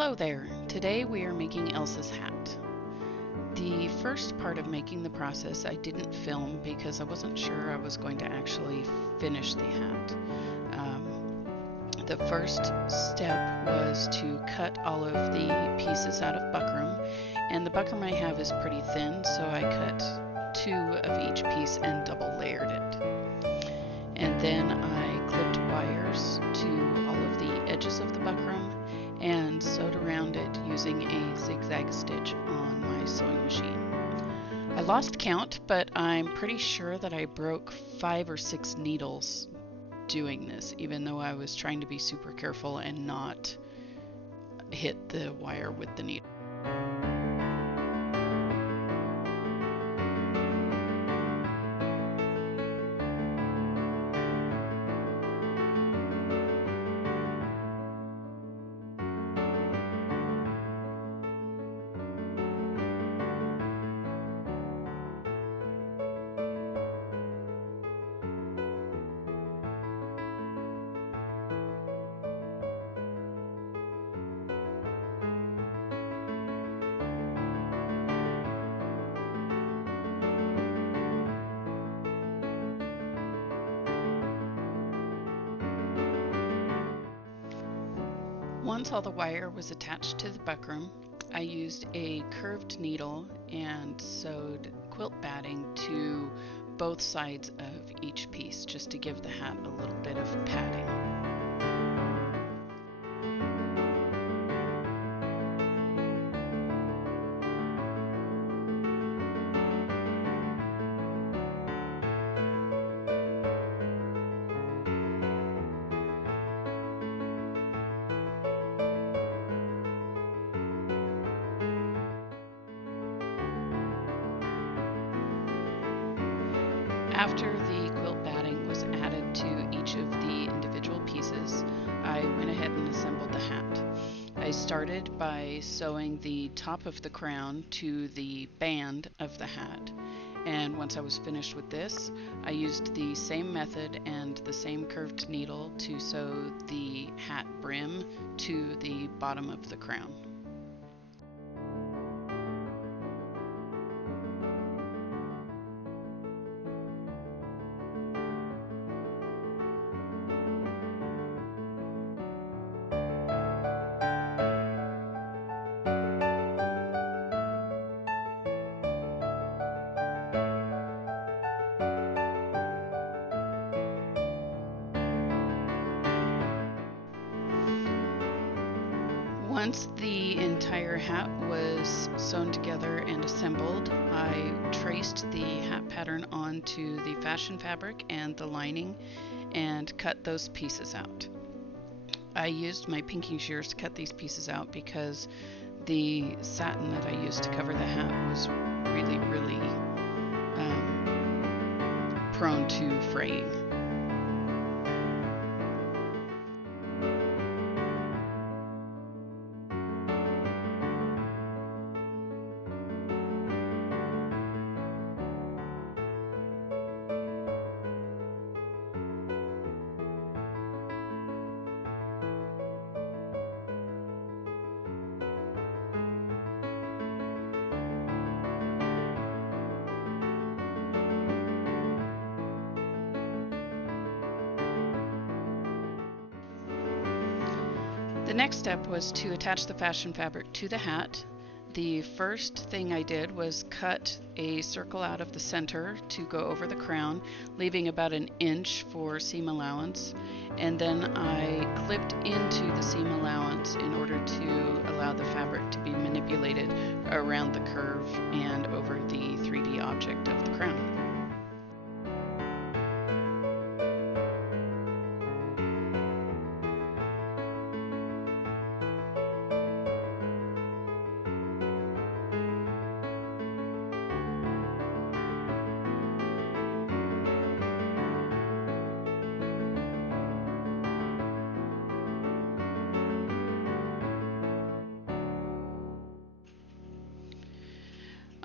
Hello there! Today we are making Elsa's hat. The first part of making the process I didn't film because I wasn't sure I was going to actually finish the hat. The first step was to cut all of the pieces out of buckram, and the buckram I have is pretty thin, so I cut 2 of each piece and double layered it. And then I clipped wires to all of the edges of the buckram and sewed around it using a zigzag stitch on my sewing machine. I lost count, but I'm pretty sure that I broke 5 or 6 needles doing this, even though I was trying to be super careful and not hit the wire with the needle. Once all the wire was attached to the buckram, I used a curved needle and sewed quilt batting to both sides of each piece just to give the hat a little bit of padding. After the quilt batting was added to each of the individual pieces, I went ahead and assembled the hat. I started by sewing the top of the crown to the band of the hat, and once I was finished with this, I used the same method and the same curved needle to sew the hat brim to the bottom of the crown. Once the entire hat was sewn together and assembled, I traced the hat pattern onto the fashion fabric and the lining and cut those pieces out. I used my pinking shears to cut these pieces out because the satin that I used to cover the hat was really prone to fraying. The next step was to attach the fashion fabric to the hat. The first thing I did was cut a circle out of the center to go over the crown, leaving about 1 inch for seam allowance, and then I clipped into the seam allowance in order to allow the fabric to be manipulated around the curve and over the 3D object of the crown.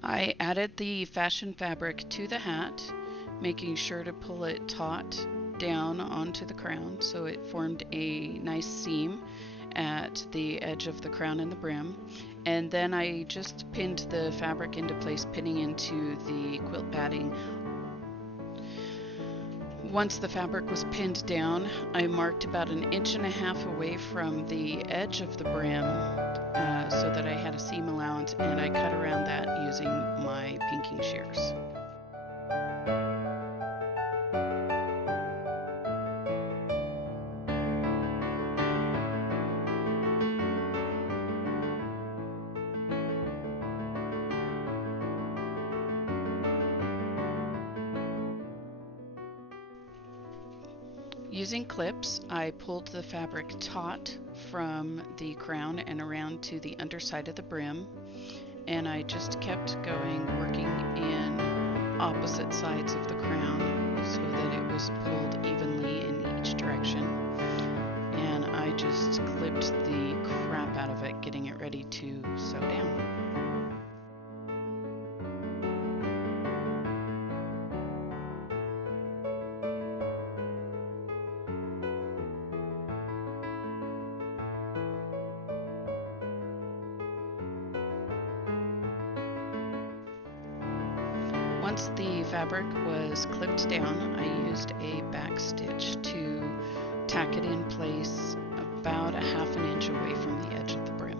I added the fashion fabric to the hat, making sure to pull it taut down onto the crown so it formed a nice seam, at the edge of the crown and the brim, and then I just pinned the fabric into place, pinning into the quilt batting. Once the fabric was pinned down, I marked about 1.5 inches away from the edge of the brim so that I had a seam allowance, and I cut around that using my pinking shears. Using clips, I pulled the fabric taut from the crown and around to the underside of the brim, and I just kept going, working in opposite sides of the crown so that it was pulled evenly in each direction. And I just clipped the crap out of it, getting it ready to sew down. Once the fabric was clipped down, I used a back stitch to tack it in place about 1/2 inch away from the edge of the brim.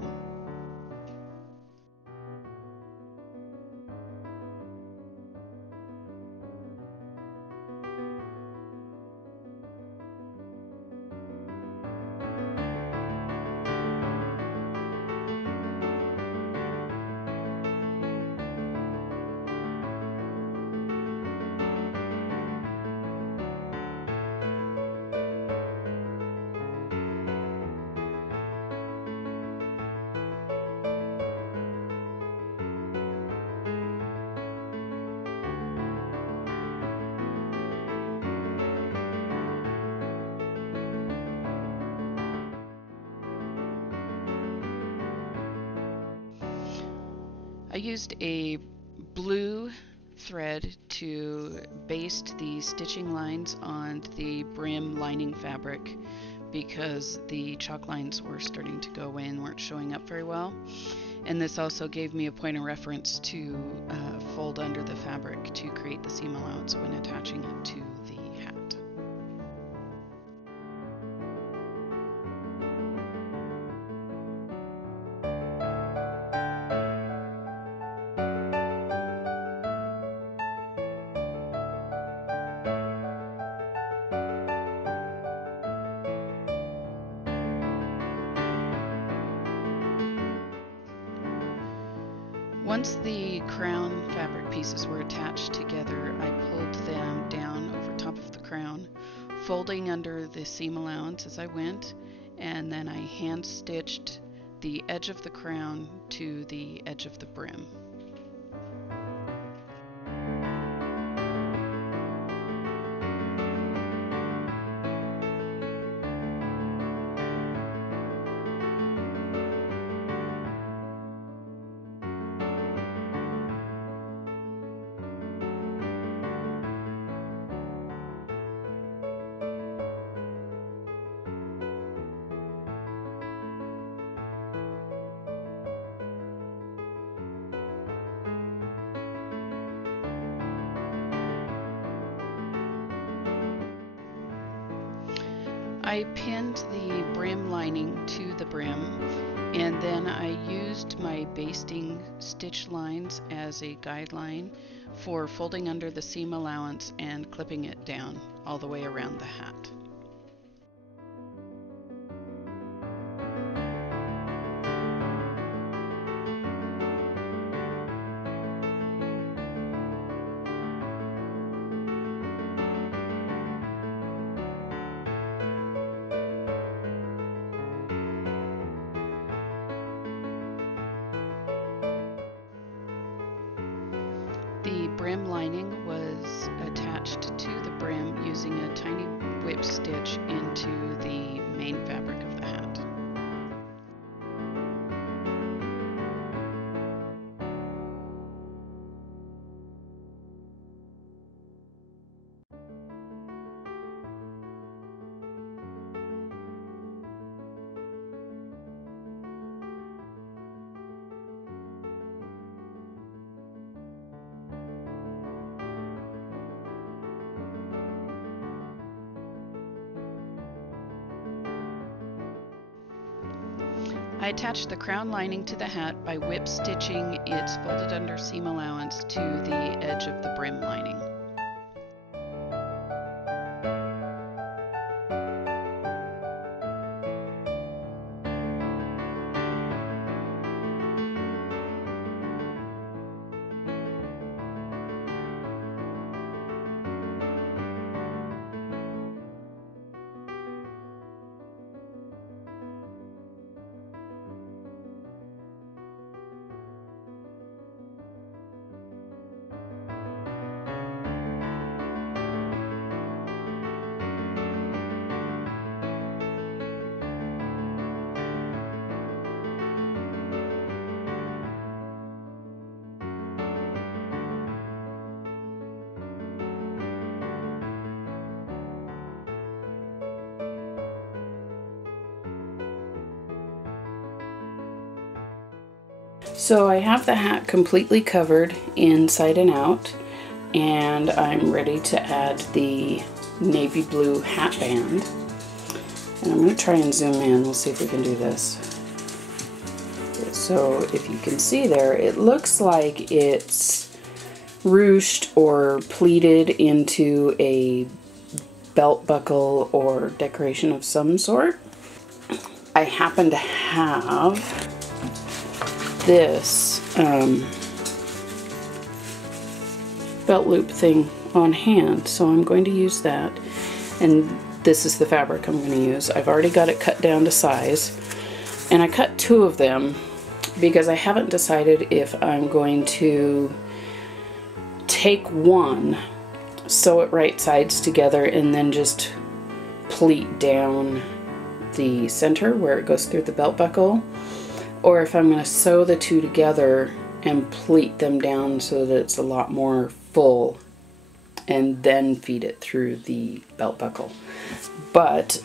I used a blue thread to baste the stitching lines on the brim lining fabric because the chalk lines were starting to go away and weren't showing up very well. And this also gave me a point of reference to fold under the fabric to create the seam allowance when attaching it to the hat. Once the crown fabric pieces were attached together, I pulled them down over top of the crown, folding under the seam allowance as I went, and then I hand stitched the edge of the crown to the edge of the brim. I pinned the brim lining to the brim, and then I used my basting stitch lines as a guideline for folding under the seam allowance and clipping it down all the way around the hat. The brim lining was attached to the brim using a tiny whip stitch into the main fabric of the hat. I attached the crown lining to the hat by whip stitching its folded under seam allowance to the edge of the brim lining. So I have the hat completely covered inside and out, and I'm ready to add the navy blue hat band. And I'm going to try and zoom in. We'll see if we can do this. So if you can see there, it looks like it's ruched or pleated into a belt buckle or decoration of some sort. I happen to have this belt loop thing on hand, so I'm going to use that, and this is the fabric I'm going to use. I've already got it cut down to size, and I cut 2 of them because I haven't decided if I'm going to take one, sew it right sides together, and then just pleat down the center where it goes through the belt buckle, or if I'm going to sew the 2 together and pleat them down so that it's a lot more full and then feed it through the belt buckle. But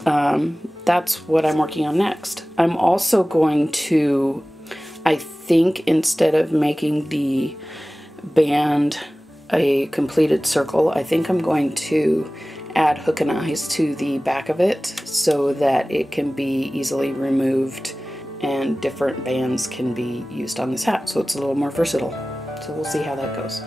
that's what I'm working on next. I'm also going to, I think, instead of making the band a completed circle, I think I'm going to add hook and eyes to the back of it so that it can be easily removed and different bands can be used on this hat, so it's a little more versatile. So we'll see how that goes.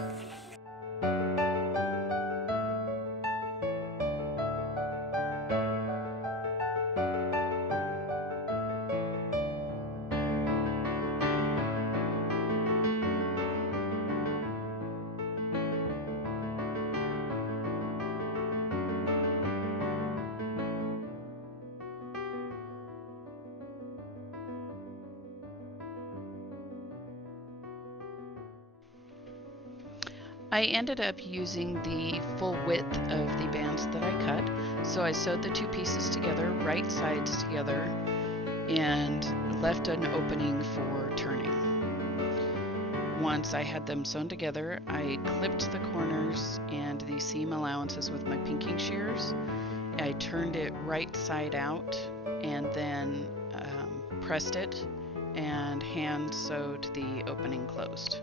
I ended up using the full width of the bands that I cut, so I sewed the 2 pieces together, right sides together, and left an opening for turning. Once I had them sewn together, I clipped the corners and the seam allowances with my pinking shears. I turned it right side out and then pressed it and hand sewed the opening closed.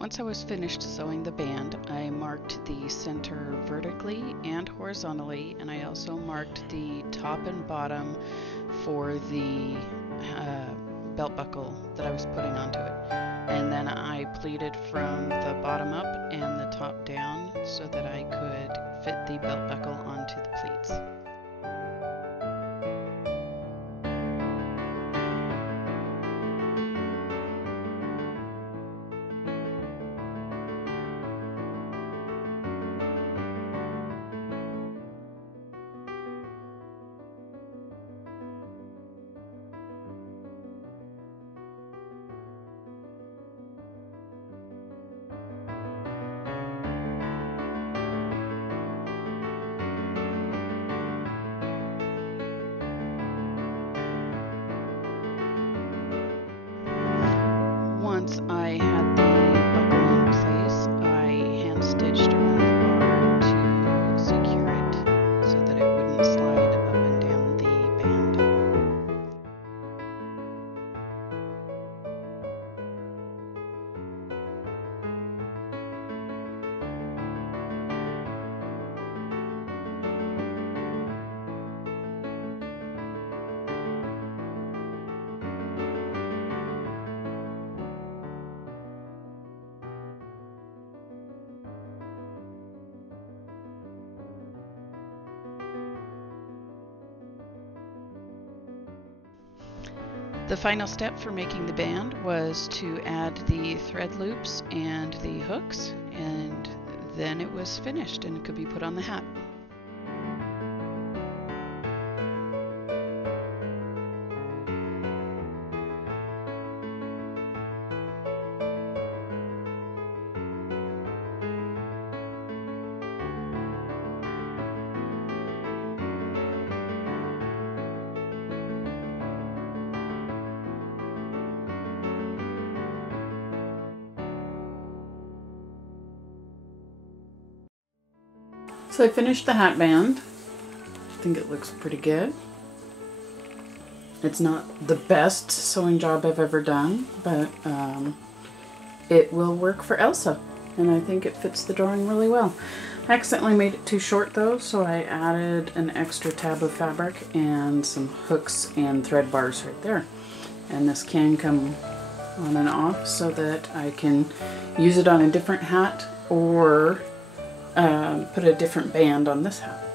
Once I was finished sewing the band, I marked the center vertically and horizontally, and I also marked the top and bottom for the belt buckle that I was putting onto it. And then I pleated from the bottom up and the top down so that I could fit the belt buckle onto the pleats. Once I had the buckle in place, I hand stitched around the bar to secure it so that it wouldn't slide up and down the band. The final step for making the band was to add the thread loops and the hooks, and then it was finished and it could be put on the hat. So I finished the hat band. I think it looks pretty good. It's not the best sewing job I've ever done, but it will work for Elsa, and I think it fits the drawing really well. I accidentally made it too short though, so I added an extra tab of fabric and some hooks and thread bars right there. And this can come on and off so that I can use it on a different hat or put a different band on this hat.